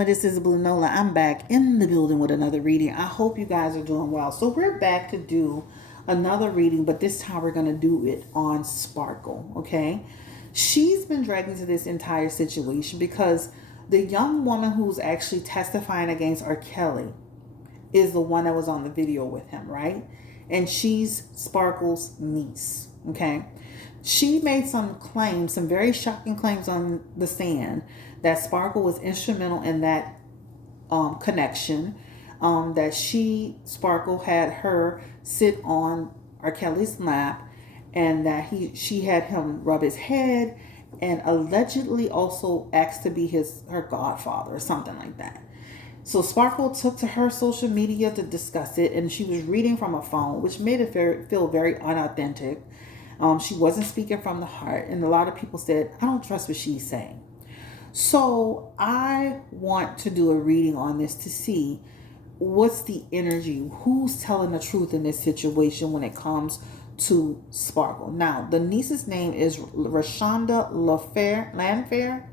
family, this is Blue Nola. I'm back in the building with another reading. I hope you guys are doing well. So we're back to do another reading, but this time we're going to do it on Sparkle, okay? She's been dragged into this entire situation because the young woman who's actually testifying against R. Kelly is the one that was on the video with him, right? And she's Sparkle's niece, okay? She made some claims, some very shocking claims on the stand that Sparkle was instrumental in that connection. That Sparkle, had her sit on R. Kelly's lap, and that she had him rub his head, and allegedly also asked to be her godfather or something like that. So Sparkle took to her social media to discuss it, and she was reading from a phone, which made it feel very unauthentic. She wasn't speaking from the heart, and a lot of people said, I don't trust what she's saying. So I want to do a reading on this to see what's the energy, who's telling the truth in this situation when it comes to Sparkle. Now, the niece's name is Rashonda Landfair.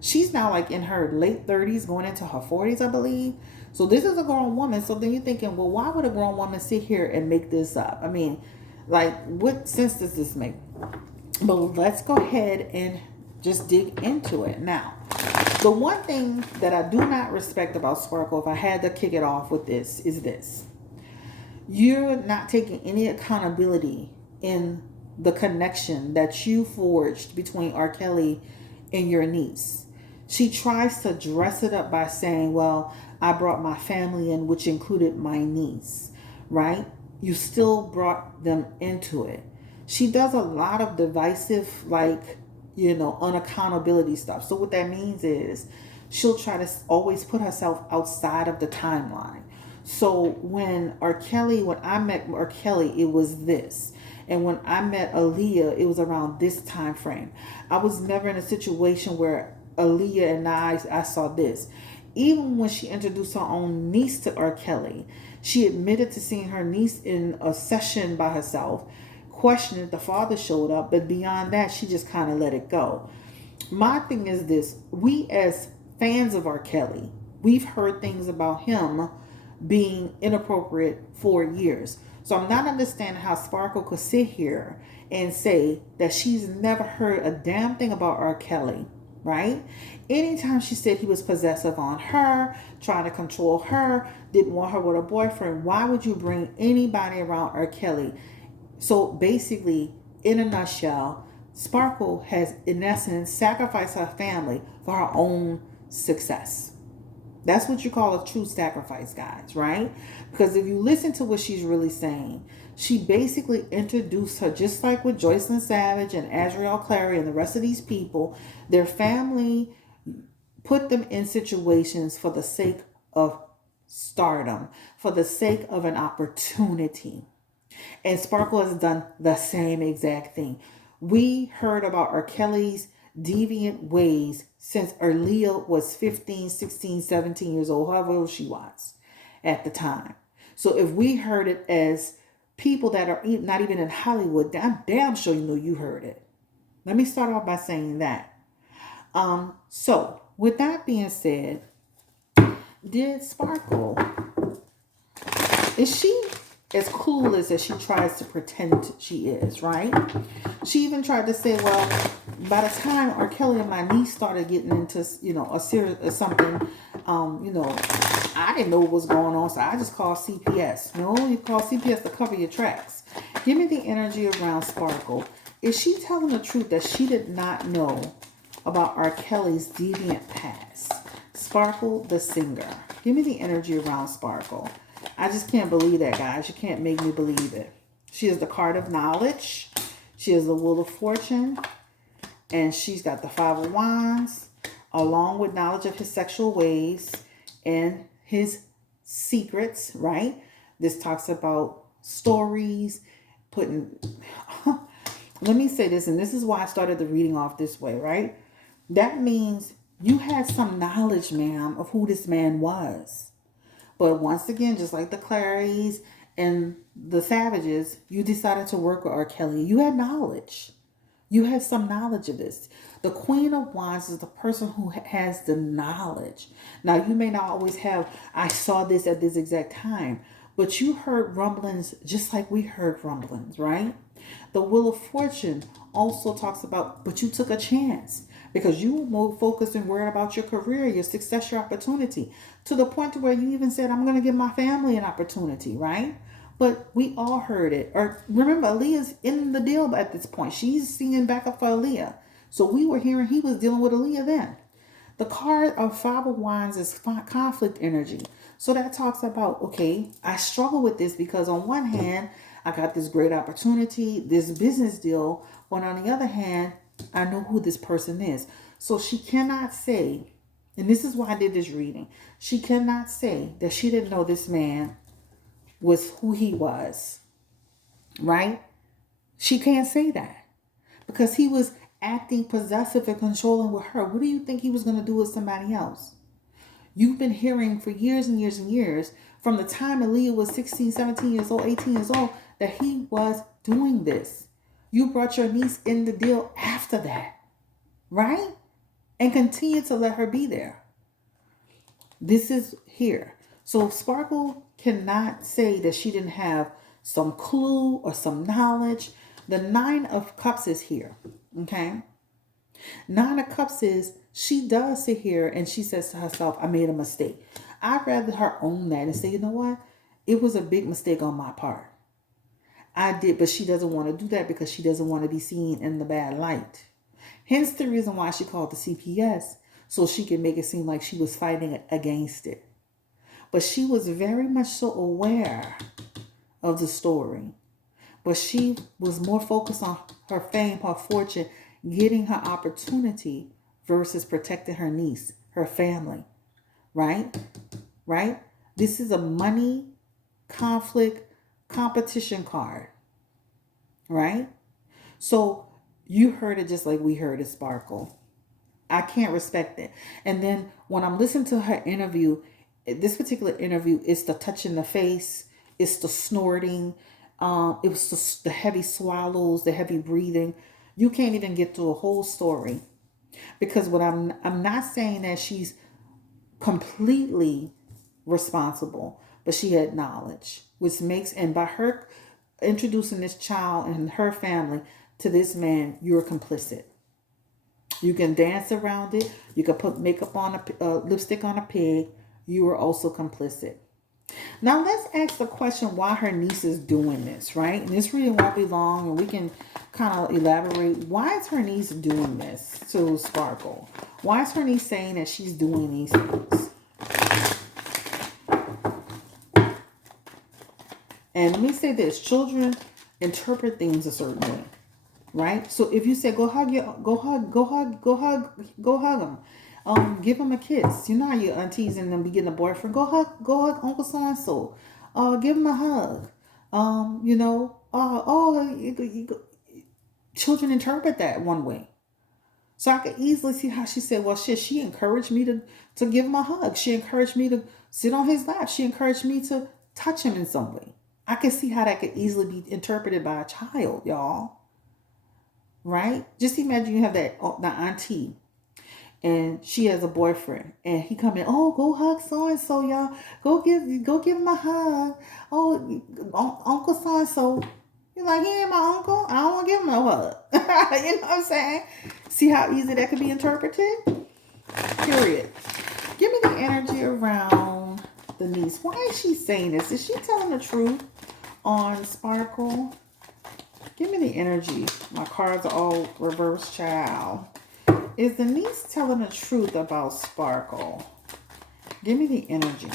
She's now like in her late 30s, going into her 40s, I believe. So this is a grown woman. So then you're thinking, well, why would a grown woman sit here and make this up? I mean, like, what sense does this make? But let's go ahead and just dig into it. Now, the one thing that I do not respect about Sparkle, if I had to kick it off with this, is this. You're not taking any accountability in the connection that you forged between R. Kelly and your niece. She tries to dress it up by saying, well, I brought my family in, which included my niece, right? You still brought them into it. She does a lot of divisive, unaccountability stuff. So what that means is she'll try to always put herself outside of the timeline. So when I met R. Kelly, it was this. And when I met Aaliyah, it was around this time frame. I was never in a situation where Aaliyah and I saw this. Even when she introduced her own niece to R. Kelly, she admitted to seeing her niece in a session by herself, questioned if the father showed up, but beyond that, she just kind of let it go. My thing is this: we as fans of R. Kelly, we've heard things about him being inappropriate for years. So I'm not understanding how Sparkle could sit here and say that she's never heard a damn thing about R. Kelly, right? Anytime she said he was possessive on her, trying to control her, didn't want her with a boyfriend, why would you bring anybody around R. Kelly? So basically, in a nutshell, Sparkle has, in essence, sacrificed her family for her own success. That's what you call a true sacrifice, guys, right? Because if you listen to what she's really saying, she basically introduced her, just like with Joycelyn Savage and Azriel Clary and the rest of these people, their family put them in situations for the sake of stardom, for the sake of an opportunity. And Sparkle has done the same exact thing. We heard about R. Kelly's deviant ways since Aaliyah was 15, 16, 17 years old, however old she was at the time. So if we heard it as people that are not even in Hollywood, I'm damn sure you heard it. Let me start off by saying that. So with that being said, did Sparkle, is she as clueless as she tries to pretend she is, right? She even tried to say, well, by the time R. Kelly and my niece started getting into, a serious or something, I didn't know what was going on, so I just called CPS. No, you call CPS to cover your tracks. Give me the energy around Sparkle. Is she telling the truth that she did not know about R. Kelly's deviant past? Sparkle, the singer. Give me the energy around Sparkle. I just can't believe that, guys. You can't make me believe it. She is the card of knowledge. She is the wheel of fortune. And she's got the five of wands, along with knowledge of his sexual ways and his secrets, right? This talks about stories, let me say this, and this is why I started the reading off this way, right? That means you had some knowledge, ma'am, of who this man was. But once again, just like the Clarys and the Savages, you decided to work with R. Kelly. You had knowledge. You have some knowledge of this. The Queen of Wands is the person who has the knowledge. Now, you may not always have, I saw this at this exact time, but you heard rumblings just like we heard rumblings, right? The Wheel of Fortune also talks about, but you took a chance because you were more focused and worried about your career, your success, your opportunity, to the point to where you even said, I'm going to give my family an opportunity, right? But we all heard it. Or remember, Aaliyah's in the deal at this point. She's singing backup for Aaliyah. So we were hearing he was dealing with Aaliyah then. The card of Five of Wands is conflict energy. So that talks about, okay, I struggle with this because on one hand, I got this great opportunity, this business deal. But on the other hand, I know who this person is. So she cannot say, and this is why I did this reading, she cannot say that she didn't know this man was who he was, right? She can't say that because he was acting possessive and controlling with her. What do you think he was going to do with somebody else? You've been hearing for years and years and years, from the time Aaliyah was 16, 17 years old, 18 years old, that he was doing this. You brought your niece in the deal after that, right? And continue to let her be there. This is here. So Sparkle cannot say that she didn't have some clue or some knowledge. The Nine of Cups is here, okay? Nine of Cups is, she does sit here and she says to herself, I made a mistake. I'd rather her own that and say, you know what? It was a big mistake on my part. I did, but she doesn't want to do that because she doesn't want to be seen in the bad light. Hence the reason why she called the CPS, so she could make it seem like she was fighting against it. But she was very much so aware of the story. But she was more focused on her fame, her fortune, getting her opportunity versus protecting her niece, her family. Right? Right? This is a money, conflict, competition card. Right? So you heard it just like we heard it, Sparkle. I can't respect it. And then when I'm listening to her interview, this particular interview, it's the touch in the face, it's the snorting, it was the heavy swallows, the heavy breathing. You can't even get through a whole story because what I'm not saying that she's completely responsible, but she had knowledge, which makes, and by her introducing this child and her family to this man, you're complicit. You can dance around it. You can put makeup on lipstick on a pig. You are also complicit. Now let's ask the question why her niece is doing this, right? And this reading won't be long and we can kind of elaborate. Why is her niece doing this to Sparkle? Why is her niece saying that she's doing these things? And let me say this, children interpret things a certain way, right? So if you say, go hug them. Give them a kiss. You know how your aunties and them be getting a boyfriend. Go hug Uncle so-and-so. Give him a hug. Children interpret that one way. So I could easily see how she said, well, shit, she encouraged me to give him a hug. She encouraged me to sit on his lap. She encouraged me to touch him in some way. I can see how that could easily be interpreted by a child, y'all. Right? Just imagine you have the auntie and she has a boyfriend and he come in, oh, go hug so-and-so, y'all. Go give him a hug. Oh, Uncle so-and-so. You're like, he ain't my uncle. I don't want to give him no hug. You know what I'm saying? See how easy that could be interpreted? Period. Give me the energy around the niece. Why is she saying this? Is she telling the truth on Sparkle? Give me the energy. My cards are all reverse, child. Is the niece telling the truth about Sparkle? Give me the energy.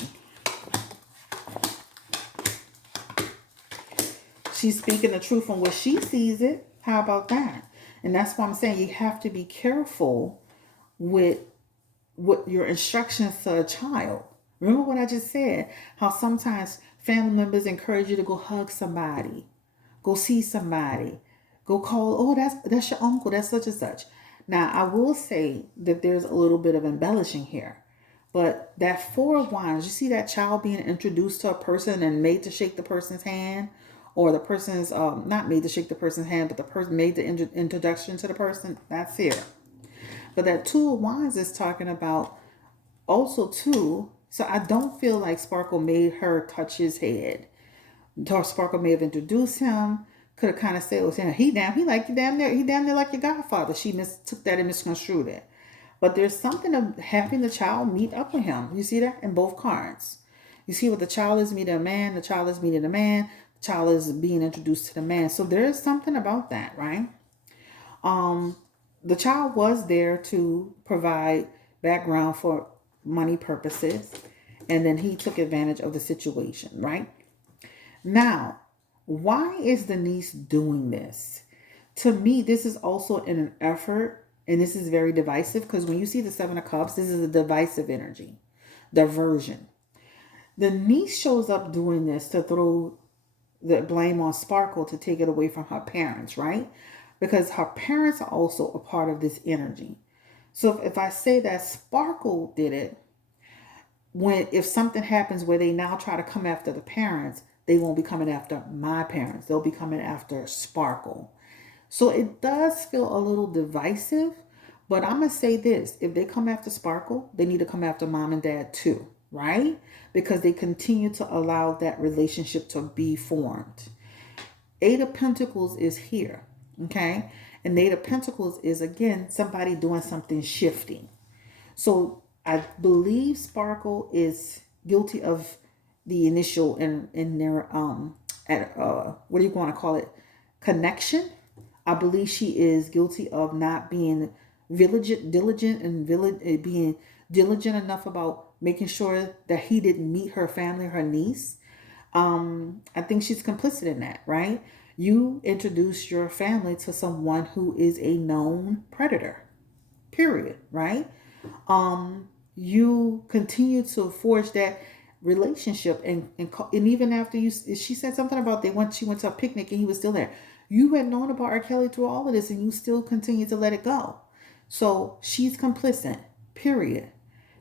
She's speaking the truth from where she sees it. How about that? And that's why I'm saying you have to be careful with what your instructions to a child. Remember what I just said? How sometimes family members encourage you to go hug somebody. Go see somebody. Go call, oh, that's your uncle. That's such and such. Now, I will say that there's a little bit of embellishing here. But that Four of Wands, you see that child being introduced to a person and made to shake the person's hand? or the person's not made to shake the person's hand, but the person made the introduction to the person, that's here. But that Two of Wands is talking about also too. So I don't feel like Sparkle made her touch his head. Sparkle may have introduced him. Could have kind of said, "Oh, he like you damn near, he damn near like your godfather." She took that and misconstrued it. But there's something of having the child meet up with him. You see that in both cards. You see what the child is meeting a man, the child is meeting a man, the child is being introduced to the man. So there is something about that, right? The child was there to provide background for money purposes, and then he took advantage of the situation, right? Now, why is the niece doing this? To me, this is also in an effort, and this is very divisive because when you see the Seven of Cups, this is a divisive energy, diversion. The niece shows up doing this to throw the blame on Sparkle to take it away from her parents, right? Because her parents are also a part of this energy. So if I say that Sparkle did it, if something happens where they now try to come after the parents, they won't be coming after my parents. They'll be coming after Sparkle. So it does feel a little divisive, but I'm going to say this. If they come after Sparkle, they need to come after mom and dad too, right? Because they continue to allow that relationship to be formed. Eight of Pentacles is here, okay? And Eight of Pentacles is, again, somebody doing something shifting. So I believe Sparkle is guilty of the initial in their what do you want to call it, connection. I believe she is guilty of not being diligent being diligent enough about making sure that he didn't meet her family, her niece. I think she's complicit in that, right? You introduce your family to someone who is a known predator, period, right? You continue to forge that relationship, and even after she said something about she went to a picnic and he was still there. You had known about R. Kelly through all of this, and you still continue to let it go. So she's complicit, period.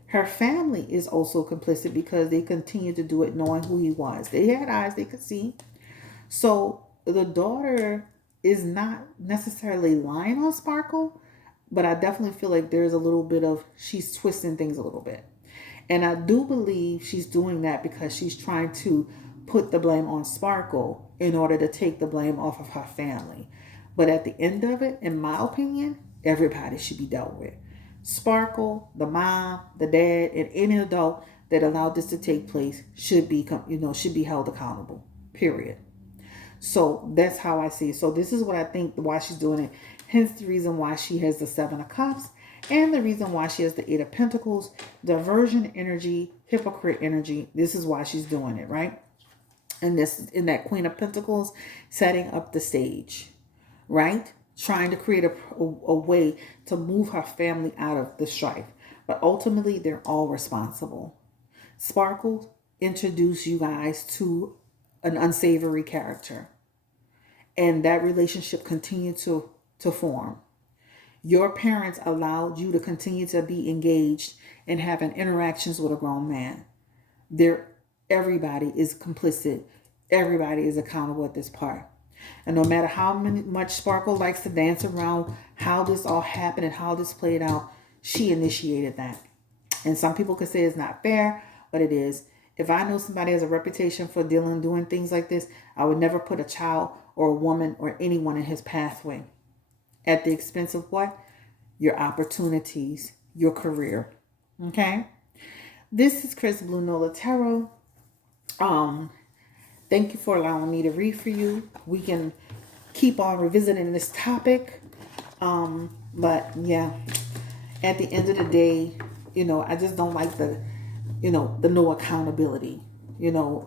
Her family is also complicit because they continue to do it knowing who he was. They had eyes, they could see. So the daughter is not necessarily lying on Sparkle, but I definitely feel like there's a little bit of, she's twisting things a little bit. And I do believe she's doing that because she's trying to put the blame on Sparkle in order to take the blame off of her family. But at the end of it, in my opinion, everybody should be dealt with. Sparkle, the mom, the dad, and any adult that allowed this to take place should be held accountable. Period. So that's how I see it. So this is what I think why she's doing it. Hence the reason why she has the Seven of Cups and the reason why she has the Eight of Pentacles, diversion energy, hypocrite energy. This is why she's doing it, right? And this in that Queen of Pentacles, setting up the stage, right? Trying to create a way to move her family out of the strife. But ultimately, they're all responsible. Sparkle introduced you guys to an unsavory character. And that relationship continued to form. Your parents allowed you to continue to be engaged and having interactions with a grown man. Everybody is complicit. Everybody is accountable at this part. And no matter how much Sparkle likes to dance around how this all happened and how this played out, she initiated that. And some people could say it's not fair, but it is. If I know somebody has a reputation for doing things like this, I would never put a child or a woman or anyone in his pathway. At the expense of what? Your opportunities, your career. Okay? This is Chris Blue Nola Tarot. Thank you for allowing me to read for you. We can keep on revisiting this topic. But yeah, at the end of the day, I just don't like the no accountability,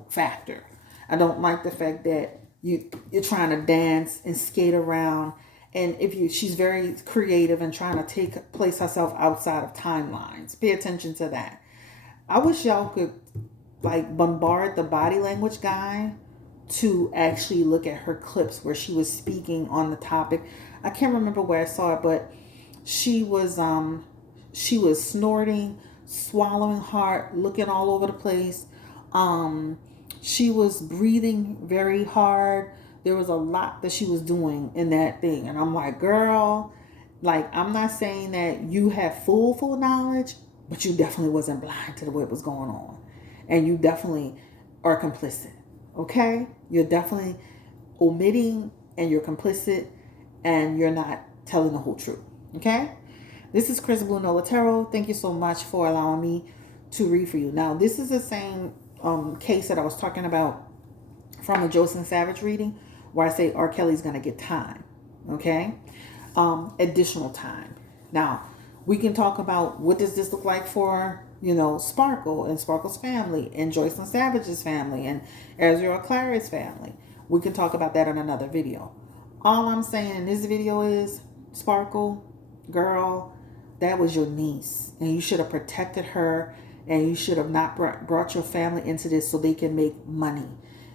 factor. I don't like the fact that you're trying to dance and skate around, and she's very creative and trying to place herself outside of timelines. Pay attention to that. I wish y'all could bombard the body language guy to actually look at her clips where she was speaking on the topic. I can't remember where I saw it, but she was snorting, swallowing hard, looking all over the place, She was breathing very hard. There was a lot that she was doing in that thing. And I'm like, girl, like, I'm not saying that you had full knowledge, but you definitely wasn't blind to what was going on. And you definitely are complicit. Okay? You're definitely omitting, and you're complicit, and you're not telling the whole truth. Okay? This is Chris Blue Nola Tarot. Thank you so much for allowing me to read for you. Now, this is the same case that I was talking about from a Jocelyn Savage reading, where I say R. Kelly's going to get time. Okay? Additional time. Now, we can talk about what does this look like for, Sparkle and Sparkle's family and Jocelyn Savage's family and Azrael Clary's family. We can talk about that in another video. All I'm saying in this video is, Sparkle, girl, that was your niece, and you should have protected her, and you should have not brought your family into this so they can make money.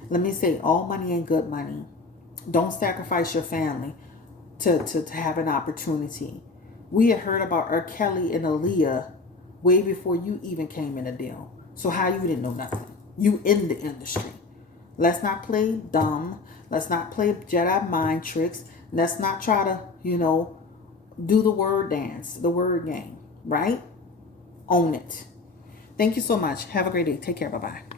Let me say, all money ain't good money. Don't sacrifice your family to have an opportunity. We had heard about R. Kelly and Aaliyah way before you even came in the deal. So how you didn't know nothing? You in the industry. Let's not play dumb. Let's not play Jedi mind tricks. Let's not try to, do the word dance, the word game, right? Own it. Thank you so much. Have a great day. Take care. Bye-bye.